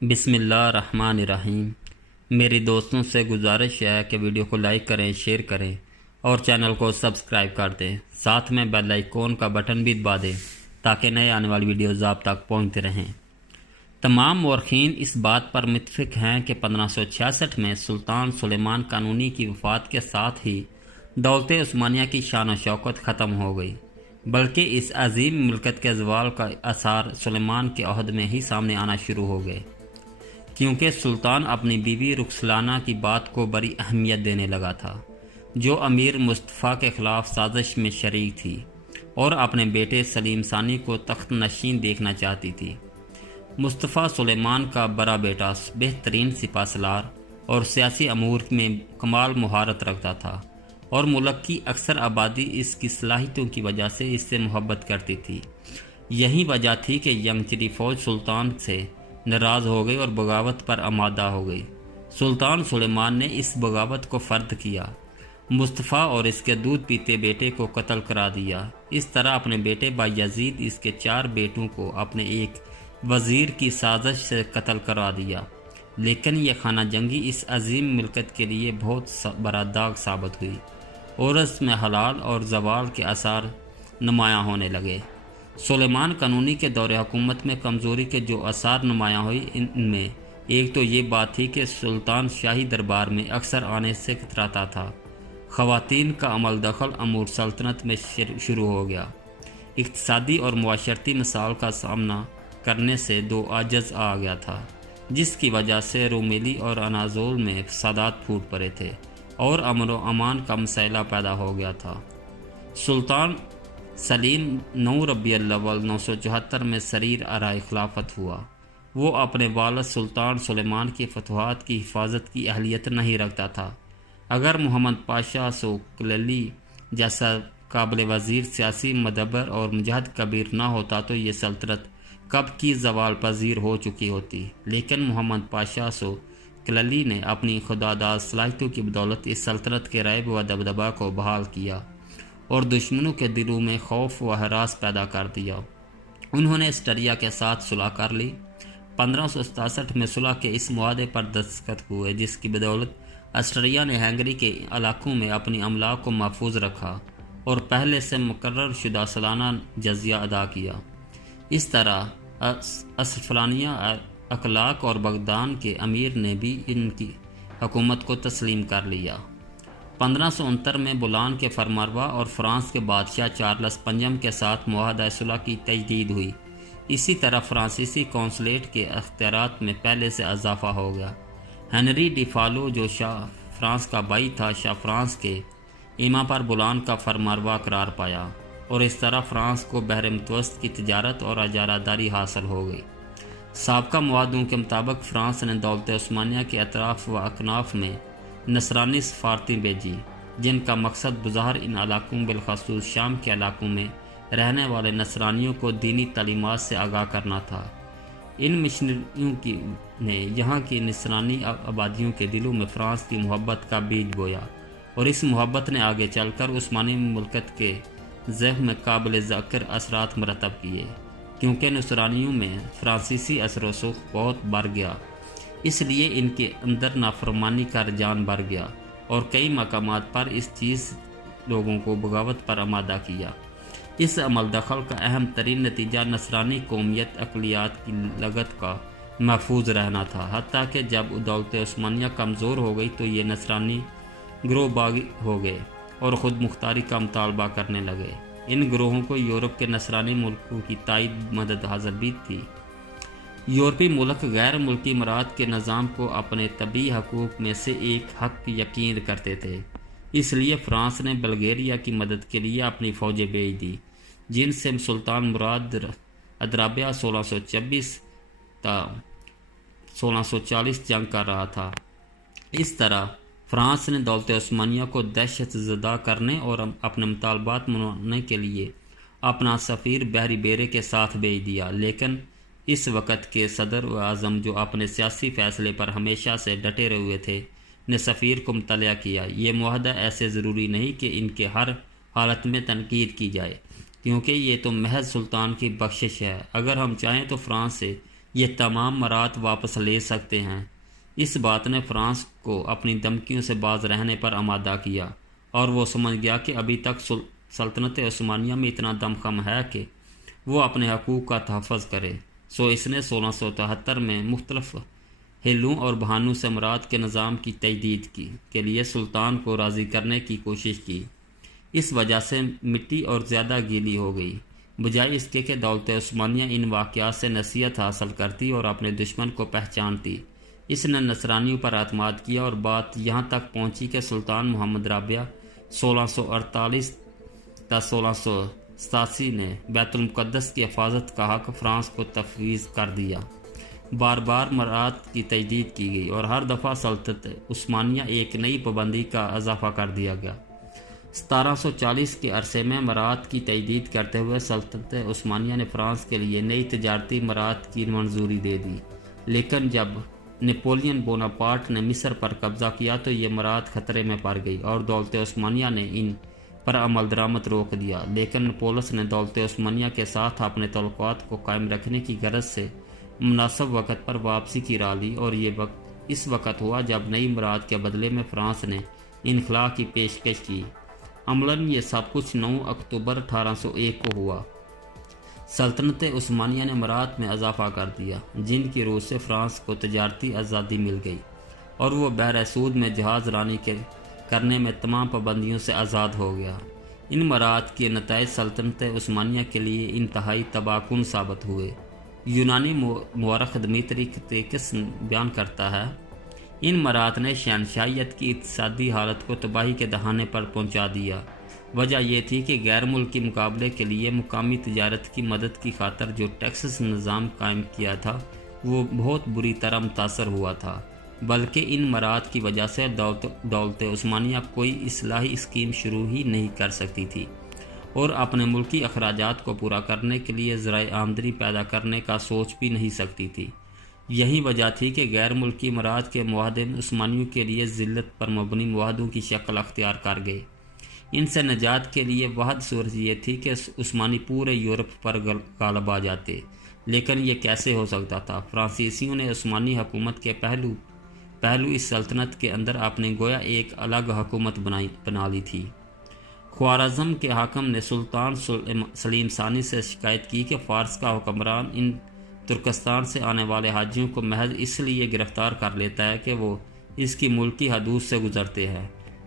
بسم اللہ الرحمن الرحیم۔ میری دوستوں سے گزارش ہے کہ ویڈیو کو لائک کریں، شیئر کریں اور چینل کو سبسکرائب کر دیں، ساتھ میں بیل آئیکن کا بٹن بھی دبا دیں تاکہ نئے آنے والی ویڈیوز آپ تک پہنچتے رہیں۔ تمام مورخین اس بات پر متفق ہیں کہ 1566 میں سلطان سلیمان قانونی کی وفات کے ساتھ ہی دولت عثمانیہ کی شان و شوکت ختم ہو گئی، بلکہ اس عظیم ملکت کے زوال کا آثار سلیمان کے عہد میں ہی سامنے آنا شروع ہو گئے، کیونکہ سلطان اپنی بیوی رخسانہ کی بات کو بڑی اہمیت دینے لگا تھا، جو امیر مصطفیٰ کے خلاف سازش میں شریک تھی اور اپنے بیٹے سلیم ثانی کو تخت نشین دیکھنا چاہتی تھی۔ مصطفیٰ سلیمان کا بڑا بیٹا بہترین سپہ سالار اور سیاسی امور میں کمال مہارت رکھتا تھا، اور ملک کی اکثر آبادی اس کی صلاحیتوں کی وجہ سے اس سے محبت کرتی تھی۔ یہی وجہ تھی کہ ینگچری فوج سلطان سے ناراض ہو گئی اور بغاوت پر آمادہ ہو گئی۔ سلطان سلیمان نے اس بغاوت کو فرد کیا، مصطفیٰ اور اس کے دودھ پیتے بیٹے کو قتل کرا دیا۔ اس طرح اپنے بیٹے بایزید اس کے 4 بیٹوں کو اپنے ایک وزیر کی سازش سے قتل کرا دیا، لیکن یہ خانہ جنگی اس عظیم ملکت کے لیے بہت بڑا داغ ثابت ہوئی اور اس میں حلال اور زوال کے آثار نمایاں ہونے لگے۔ سلیمان قانونی کے دور حکومت میں کمزوری کے جو آثار نمایاں ہوئی، ان میں ایک تو یہ بات تھی کہ سلطان شاہی دربار میں اکثر آنے سے کتراتا تھا، خواتین کا عمل دخل امور سلطنت میں شروع ہو گیا، اقتصادی اور معاشرتی مسائل کا سامنا کرنے سے عاجز آ گیا تھا، جس کی وجہ سے رومیلی اور اناضول میں فسادات پھوٹ پڑے تھے اور امن و امان کا مسئلہ پیدا ہو گیا تھا۔ سلطان سلیم 9 ربیع الاول 974 میں سریر آرائے خلافت ہوا۔ وہ اپنے والد سلطان سلیمان کی فتوحات کی حفاظت کی اہلیت نہیں رکھتا تھا۔ اگر محمد پاشا سوکللی جیسا قابل وزیر سیاسی مدبر اور مجاہد کبیر نہ ہوتا تو یہ سلطنت کب کی زوال پذیر ہو چکی ہوتی، لیکن محمد پاشا سوکللی نے اپنی خودداد صلاحیتوں کی بدولت اس سلطنت کے ریب و دبدبہ کو بحال کیا اور دشمنوں کے دلوں میں خوف و ہراس پیدا کر دیا۔ انہوں نے آسٹریا کے ساتھ صلح کر لی۔ 1567 میں صلح کے اس معاہدے پر دستخط ہوئے، جس کی بدولت آسٹریا نے ہنگری کے علاقوں میں اپنی املاک کو محفوظ رکھا اور پہلے سے مقرر شدہ سالانہ جزیہ ادا کیا۔ اس طرح اسفلانیہ اقلاق اور بغداد کے امیر نے بھی ان کی حکومت کو تسلیم کر لیا۔ 1569 میں بولان کے فرمانروا اور فرانس کے بادشاہ چارلس پنجم کے ساتھ معاہدہ صلح کی تجدید ہوئی۔ اسی طرح فرانسیسی قونصلیٹ کے اختیارات میں پہلے سے اضافہ ہو گیا۔ ہنری ڈی فالو، جو شاہ فرانس کا بھائی تھا، شاہ فرانس کے ایما پر بولان کا فرمانروا قرار پایا، اور اس طرح فرانس کو بحر متوسط کی تجارت اور اجارہ داری حاصل ہو گئی۔ سابقہ معاہدوں کے مطابق فرانس نے دولت عثمانیہ کے اطراف و اکناف میں نصرانی سفارتیں بھیجی، جن کا مقصد بظاہر ان علاقوں بالخصوص شام کے علاقوں میں رہنے والے نصرانیوں کو دینی تعلیمات سے آگاہ کرنا تھا۔ ان مشنریوں نے یہاں کی نصرانی آبادیوں کے دلوں میں فرانس کی محبت کا بیج بویا، اور اس محبت نے آگے چل کر عثمانی ملکت کے ذہن میں قابل ذکر اثرات مرتب کیے، کیونکہ نصرانیوں میں فرانسیسی اثر و رسوخ بہت بڑھ گیا، اس لیے ان کے اندر نافرمانی کا رجحان بڑھ گیا، اور کئی مقامات پر اس چیز لوگوں کو بغاوت پر آمادہ کیا۔ اس عمل دخل کا اہم ترین نتیجہ نصرانی قومیت اقلیت کی لگت کا محفوظ رہنا تھا، حتیٰ کہ جب دولت عثمانیہ کمزور ہو گئی تو یہ نصرانی گروہ باغی ہو گئے اور خود مختاری کا مطالبہ کرنے لگے۔ ان گروہوں کو یورپ کے نصرانی ملکوں کی تائید مدد حاصل بھی تھی۔ یورپی ملک غیر ملکی مراد کے نظام کو اپنے طبعی حقوق میں سے ایک حق یقین کرتے تھے، اس لیے فرانس نے بلغیریا کی مدد کے لیے اپنی فوجیں بھیج دی، جن سے سلطان مراد ادرابیہ 1626 تا 1640 جنگ کر رہا تھا۔ اس طرح فرانس نے دولت عثمانیہ کو دہشت زدہ کرنے اور اپنے مطالبات منوانے کے لیے اپنا سفیر بحری بیرے کے ساتھ بھیج دیا، لیکن اس وقت کے صدر اعظم، جو اپنے سیاسی فیصلے پر ہمیشہ سے ڈٹے ہوئے تھے، نے سفیر کو مطلع کیا، یہ معاہدہ ایسے ضروری نہیں کہ ان کے ہر حالت میں تنقید کی جائے، کیونکہ یہ تو محض سلطان کی بخشش ہے۔ اگر ہم چاہیں تو فرانس سے یہ تمام مرات واپس لے سکتے ہیں۔ اس بات نے فرانس کو اپنی دھمکیوں سے باز رہنے پر آمادہ کیا، اور وہ سمجھ گیا کہ ابھی تک سلطنت عثمانیہ میں اتنا دمخم ہے کہ وہ اپنے حقوق کا تحفظ کرے۔ سو اس نے 1673 میں مختلف ہیلوں اور بہانوں سے مراد کے نظام کی تجدید کے لیے سلطان کو راضی کرنے کی کوشش کی۔ اس وجہ سے مٹی اور زیادہ گیلی ہو گئی، بجائے اس کے کہ دولت عثمانیہ ان واقعات سے نصیحت حاصل کرتی اور اپنے دشمن کو پہچانتی۔ اس نے نصرانیوں پر اعتماد کیا، اور بات یہاں تک پہنچی کہ سلطان محمد رابع 1648 تا 1687 نے بیت المقدس کی حفاظت کا حق فرانس کو تفویض کر دیا۔ بار بار مرات کی تجدید کی گئی، اور ہر دفعہ سلطنت عثمانیہ ایک نئی پابندی کا اضافہ کر دیا گیا۔ 1740 کے عرصے میں مرات کی تجدید کرتے ہوئے سلطنت عثمانیہ نے فرانس کے لیے نئی تجارتی مرات کی منظوری دے دی، لیکن جب نپولین بوناپارٹ نے مصر پر قبضہ کیا تو یہ مرات خطرے میں پڑ گئی، اور دولت عثمانیہ نے ان پر عمل درآمد روک دیا۔ لیکن نپولس نے دولت عثمانیہ کے ساتھ اپنے تعلقات کو قائم رکھنے کی غرض سے مناسب وقت پر واپسی کی راہ لی، اور یہ وقت اس وقت ہوا جب نئی مراد کے بدلے میں فرانس نے انخلاء کی پیشکش کی۔ عملاً یہ سب کچھ 9 اکتوبر 1801 کو ہوا۔ سلطنت عثمانیہ نے مرات میں اضافہ کر دیا، جن کی روح سے فرانس کو تجارتی آزادی مل گئی، اور وہ بحر سود میں جہاز رانی کرنے میں تمام پابندیوں سے آزاد ہو گیا۔ ان مرات کے نتائج سلطنت عثمانیہ کے لیے انتہائی تباہ کن ثابت ہوئے۔ یونانی مورخ دمیتری کتیکس بیان کرتا ہے، ان مرات نے شہنشاہیت کی اقتصادی حالت کو تباہی کے دہانے پر پہنچا دیا۔ وجہ یہ تھی کہ غیر ملکی مقابلے کے لیے مقامی تجارت کی مدد کی خاطر جو ٹیکسز نظام قائم کیا تھا وہ بہت بری طرح متاثر ہوا تھا، بلکہ ان مرات کی وجہ سے دولت عثمانیہ کوئی اصلاحی اسکیم شروع ہی نہیں کر سکتی تھی، اور اپنے ملکی اخراجات کو پورا کرنے کے لیے ذرائع آمدنی پیدا کرنے کا سوچ بھی نہیں سکتی تھی۔ یہی وجہ تھی کہ غیر ملکی مرات کے معاہدے عثمانیوں کے لیے ذلت پر مبنی معاہدوں کی شکل اختیار کر گئے۔ ان سے نجات کے لیے واحد صورت یہ تھی کہ عثمانی پورے یورپ پر غالب آ جاتے، لیکن یہ کیسے ہو سکتا تھا؟ فرانسیسیوں نے عثمانی حکومت کے پہلو اس سلطنت کے اندر اپنے گویا ایک الگ حکومت بنا لی تھی۔ خوارزم کے حاکم نے سلطان سلیم ثانی سے شکایت کی کہ فارس کا حکمران ان ترکستان سے آنے والے حاجیوں کو محض اس لیے گرفتار کر لیتا ہے کہ وہ اس کی ملکی حدود سے گزرتے ہیں،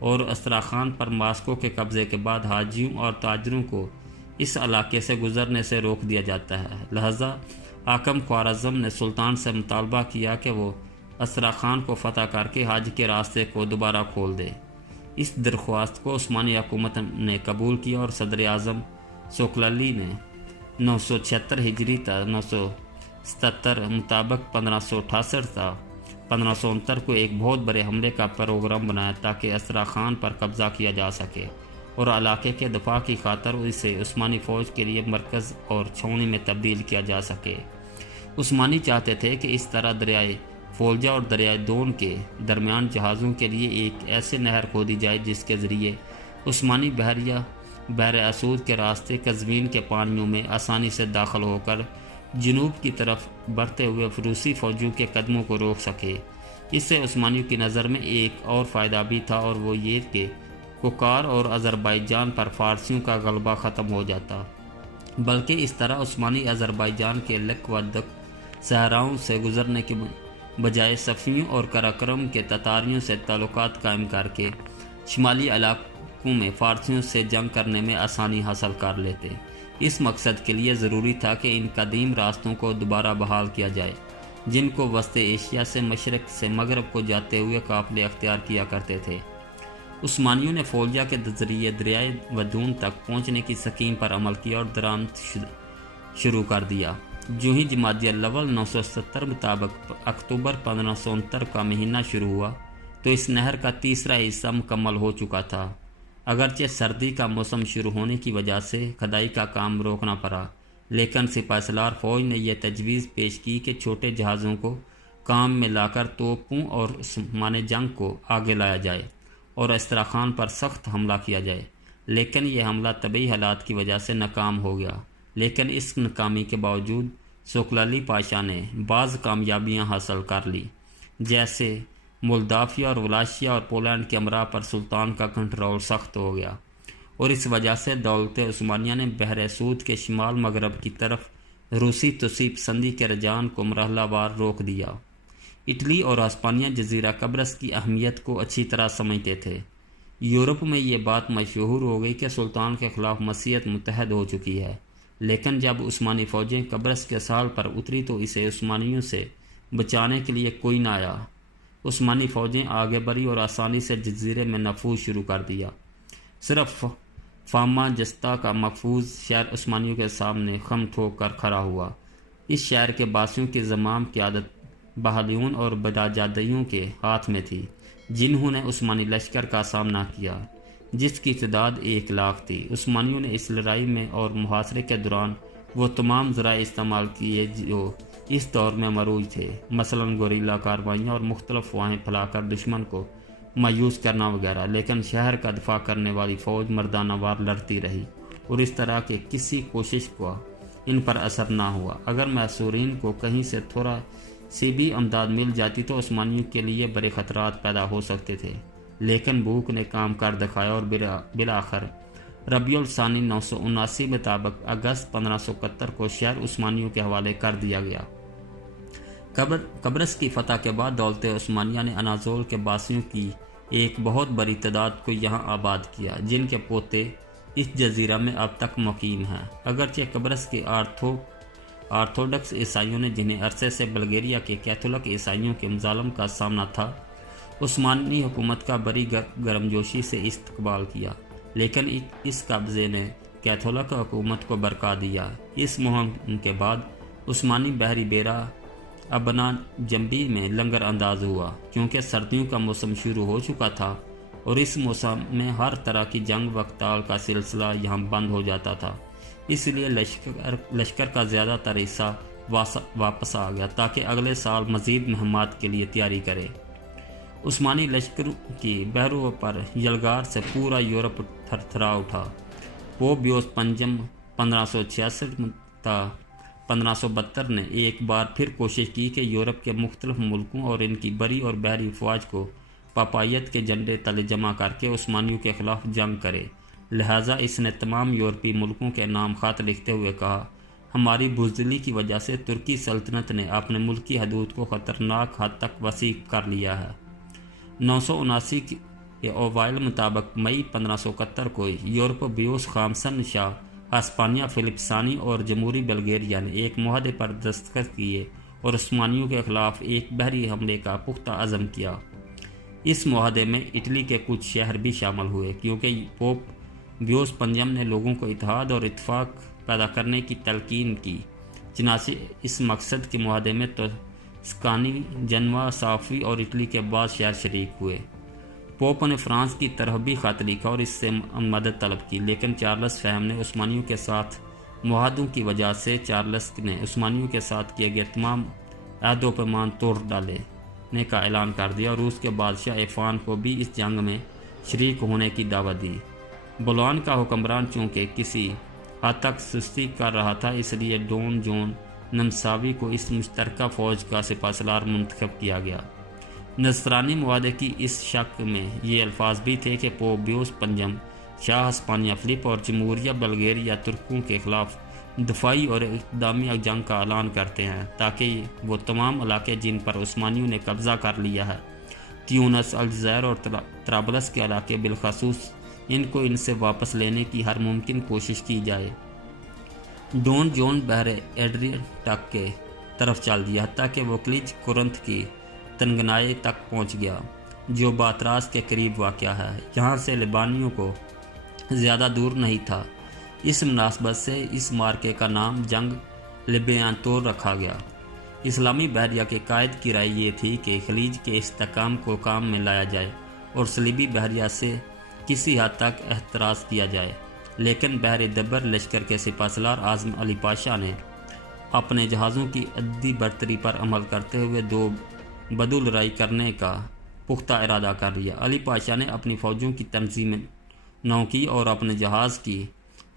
اور استراخان پر ماسکو کے قبضے کے بعد حاجیوں اور تاجروں کو اس علاقے سے گزرنے سے روک دیا جاتا ہے۔ لہذا حاکم خوارزم نے سلطان سے مطالبہ کیا کہ وہ استراخان کو فتح کر کے حج کے راستے کو دوبارہ کھول دے۔ اس درخواست کو عثمانی حکومت نے قبول کیا، اور صدر اعظم سوکللی نے 976 ہجری تا 977 مطابق 1568 تا 1569 کو ایک بہت بڑے حملے کا پروگرام بنایا تاکہ استراخان پر قبضہ کیا جا سکے، اور علاقے کے دفاع کی خاطر اسے عثمانی فوج کے لیے مرکز اور چھاؤنی میں تبدیل کیا جا سکے۔ عثمانی چاہتے تھے کہ اس طرح دریائے فولجا اور دریائے دون کے درمیان جہازوں کے لیے ایک ایسی نہر کھودی جائے جس کے ذریعے عثمانی بحر اسود کے راستے قزوین کے پانیوں میں آسانی سے داخل ہو کر جنوب کی طرف بڑھتے ہوئے روسی فوجوں کے قدموں کو روک سکے۔ اس سے عثمانیوں کی نظر میں ایک اور فائدہ بھی تھا، اور وہ یہ کہ کوکار اور آذربائیجان پر فارسیوں کا غلبہ ختم ہو جاتا، بلکہ اس طرح عثمانی آذربائیجان کے لک و دک صحراؤں سے گزرنے کے بجائے صفیوں اور کراکرم کے تتاریوں سے تعلقات قائم کر کے شمالی علاقوں میں فارسیوں سے جنگ کرنے میں آسانی حاصل کر لیتے۔ اس مقصد کے لیے ضروری تھا کہ ان قدیم راستوں کو دوبارہ بحال کیا جائے، جن کو وسط ایشیا سے مشرق سے مغرب کو جاتے ہوئے قافلے اختیار کیا کرتے تھے۔ عثمانیوں نے فولجا کے ذریعے دریائے ودون تک پہنچنے کی اسکیم پر عمل کیا اور درآمد شروع کر دیا۔ جو ہی جمادی الاول 970 مطابق اکتوبر 1569 کا مہینہ شروع ہوا تو اس نہر کا تیسرا حصہ مکمل ہو چکا تھا۔ اگرچہ سردی کا موسم شروع ہونے کی وجہ سے کھدائی کا کام روکنا پڑا، لیکن سپہ سالار فوج نے یہ تجویز پیش کی کہ چھوٹے جہازوں کو کام میں لا کر توپوں اور سامان جنگ کو آگے لایا جائے اور استراخان پر سخت حملہ کیا جائے، لیکن یہ حملہ طبعی حالات کی وجہ سے ناکام ہو گیا۔ لیکن اس ناکامی کے باوجود سوکلالی پاشا نے بعض کامیابیاں حاصل کر لی، جیسے مولداویا اور ولاشیا اور پولینڈ کے امراء پر سلطان کا کنٹرول سخت ہو گیا، اور اس وجہ سے دولت عثمانیہ نے بحر سود کے شمال مغرب کی طرف روسی توسیع پسندی کے رجحان کو مرحلہ وار روک دیا۔ اٹلی اور ہسپانیہ جزیرہ قبرص کی اہمیت کو اچھی طرح سمجھتے تھے۔ یورپ میں یہ بات مشہور ہو گئی کہ سلطان کے خلاف مسیحیت متحد ہو چکی ہے، لیکن جب عثمانی فوجیں قبرص کے ساحل پر اتری تو اسے عثمانیوں سے بچانے کے لیے کوئی نہ آیا۔ عثمانی فوجیں آگے بڑھی اور آسانی سے جزیرے میں نفوذ شروع کر دیا۔ صرف فاما جستا کا محفوظ شہر عثمانیوں کے سامنے خم ٹھوک کر کھڑا ہوا۔ اس شہر کے باسیوں کی زمام قیادت بہادیون اور بداجادیوں کے ہاتھ میں تھی، جنہوں نے عثمانی لشکر کا سامنا کیا، جس کی تعداد 1,00,000 تھی۔ عثمانیوں نے اس لڑائی میں اور محاصرے کے دوران وہ تمام ذرائع استعمال کیے جو اس دور میں مروج تھے، مثلاً گوریلا کارروائیاں اور مختلف افواہیں پھیلا کر دشمن کو مایوس کرنا وغیرہ، لیکن شہر کا دفاع کرنے والی فوج مردانہ وار لڑتی رہی اور اس طرح کے کسی کوشش کا ان پر اثر نہ ہوا۔ اگر محصورین کو کہیں سے تھوڑا سی بھی امداد مل جاتی تو عثمانیوں کے لیے بڑے خطرات پیدا ہو سکتے تھے، لیکن بھوک نے کام کر دکھایا اور بالآخر ربیع الثانی 979 مطابق اگست 1571 کو شہر عثمانیوں کے حوالے کر دیا گیا۔ قبرص کی فتح کے بعد دولت عثمانیہ نے اناضول کے باسیوں کی ایک بہت بڑی تعداد کو یہاں آباد کیا، جن کے پوتے اس جزیرہ میں اب تک مقیم ہیں۔ اگرچہ قبرص کے آرتھوڈکس عیسائیوں نے، جنہیں عرصے سے بلغیریا کے کیتھولک عیسائیوں کے مظالم کا سامنا تھا، عثمانی حکومت کا بڑی گرمجوشی سے استقبال کیا، لیکن اس قبضے نے کیتھولک حکومت کو برکا دیا۔ اس مہم کے بعد عثمانی بحری بیڑا ابنا جنبی میں لنگر انداز ہوا، کیونکہ سردیوں کا موسم شروع ہو چکا تھا اور اس موسم میں ہر طرح کی جنگ و قتال کا سلسلہ یہاں بند ہو جاتا تھا۔ اس لیے لشکر کا زیادہ تر حصہ واپس آ گیا تاکہ اگلے سال مزید مہمات کے لیے تیاری کرے۔ عثمانی لشکر کی بحروں پر یلغار سے پورا یورپ تھرتھرا اٹھا۔ پوپ پیوس پنجم 1566 تا 1572 نے ایک بار پھر کوشش کی کہ یورپ کے مختلف ملکوں اور ان کی بری اور بحری افواج کو پاپائیت کے جھنڈے تلے جمع کر کے عثمانیوں کے خلاف جنگ کرے۔ لہٰذا اس نے تمام یورپی ملکوں کے نام خط لکھتے ہوئے کہا، ہماری بزدلی کی وجہ سے ترکی سلطنت نے اپنے ملکی حدود کو خطرناک حد تک وسیع کر لیا ہے۔ 979 کے اوائل مطابق مئی 1571 کو یورپ بیوس خامسن شاہ ہسپانیہ فلپ ثانی اور جمہوری بلغیریا نے ایک معاہدے پر دستخط کیے اور عثمانیوں کے خلاف ایک بحری حملے کا پختہ عزم کیا۔ اس معاہدے میں اٹلی کے کچھ شہر بھی شامل ہوئے، کیونکہ پوپ پیوس پنجم نے لوگوں کو اتحاد اور اتفاق پیدا کرنے کی تلقین کی، چنانچہ اس مقصد کے معاہدے میں توسکانی، جنوا، صافی اور اٹلی کے بعض شہر شریک ہوئے۔ پوپ نے فرانس کی طرف بھی خط لکھا اور اس سے مدد طلب کی، لیکن چارلس فہم نے عثمانیوں کے ساتھ معاہدوں کی وجہ سے چارلس نے عثمانیوں کے ساتھ کیے گئے تمام عہد و پیمان توڑ ڈالنے کا اعلان کر دیا اور روس کے بادشاہ ایفان کو بھی اس جنگ میں شریک ہونے کی دعوت دی۔ بولون کا حکمران چونکہ کسی حد تک سستی کر رہا تھا، اس لیے ڈون جون نمساوی کو اس مشترکہ فوج کا سپہ سالار منتخب کیا گیا۔ نصرانی معاہدے کی اس شق میں یہ الفاظ بھی تھے کہ پوپ پیوس پنجم شاہ ہسپانیہ فلپ اور جمہوریہ بلغیریا ترکوں کے خلاف دفاعی اور اقدامی جنگ کا اعلان کرتے ہیں، تاکہ وہ تمام علاقے جن پر عثمانیوں نے قبضہ کر لیا ہے، تیونس، الجزائر اور طرابلس کے علاقے بالخصوص، ان کو ان سے واپس لینے کی ہر ممکن کوشش کی جائے۔ ڈون جون بحر ایڈرین تک کے طرف چل دیا، حتیٰ کہ وہ کلیج کورنتھ کی تنگنائی تک پہنچ گیا، جو باتراس کے قریب واقع ہے۔ یہاں سے لبنانیوں کو زیادہ دور نہیں تھا۔ اس مناسبت سے اس مارکے کا نام جنگ لبیانتور رکھا گیا۔ اسلامی بحریہ کے قائد کی رائے یہ تھی کہ خلیج کے استحکام کو کام میں لایا جائے اور صلیبی بحریہ سے کسی حد تک احتراز کیا جائے، لیکن بحر دبر لشکر کے سپہ سالار اعظم علی پاشا نے اپنے جہازوں کی عددی برتری پر عمل کرتے ہوئے دو بدو لڑائی کرنے کا پختہ ارادہ کر لیا۔ علی پاشا نے اپنی فوجوں کی تنظیم نو کی اور اپنے جہاز کی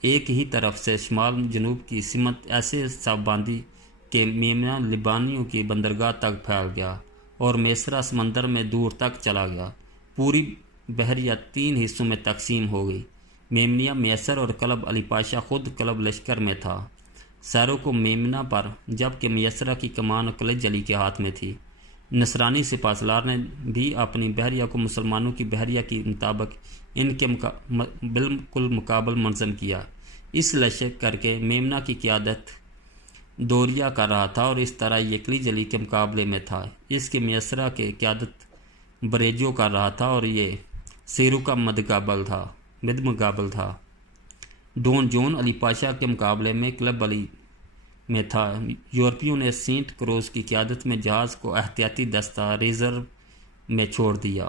ایک ہی طرف سے شمال جنوب کی سمت ایسے صف باندھی کہ میمنہ لبنانیوں کی بندرگاہ تک پھیل گیا اور میسرا سمندر میں دور تک چلا گیا۔ پوری بحریہ 3 حصوں میں تقسیم ہو گئی۔ میمنہ میسر اور کلب علی پاشا خود کلب لشکر میں تھا سیرو کو میمنہ پر، جبکہ میسرہ کی کمان کلج علی کے ہاتھ میں تھی۔ نصرانی سپہ سالار نے بھی اپنی بحریہ کو مسلمانوں کی بحریہ کے مطابق ان کے بالکل مقابل منظم کیا۔ اس لشکر کے میمنہ کی قیادت دوریا کر رہا تھا اور اس طرح یہ کلج علی کے مقابلے میں تھا۔ اس کے میسرہ کی قیادت بریجو کر رہا تھا اور یہ سیرو کا مقابل تھا۔ ڈون جون علی پاشا کے مقابلے میں کلب علی میں تھا۔ یورپیوں نے سینٹ کروز کی قیادت میں جہاز کو احتیاطی دستہ ریزرو میں چھوڑ دیا۔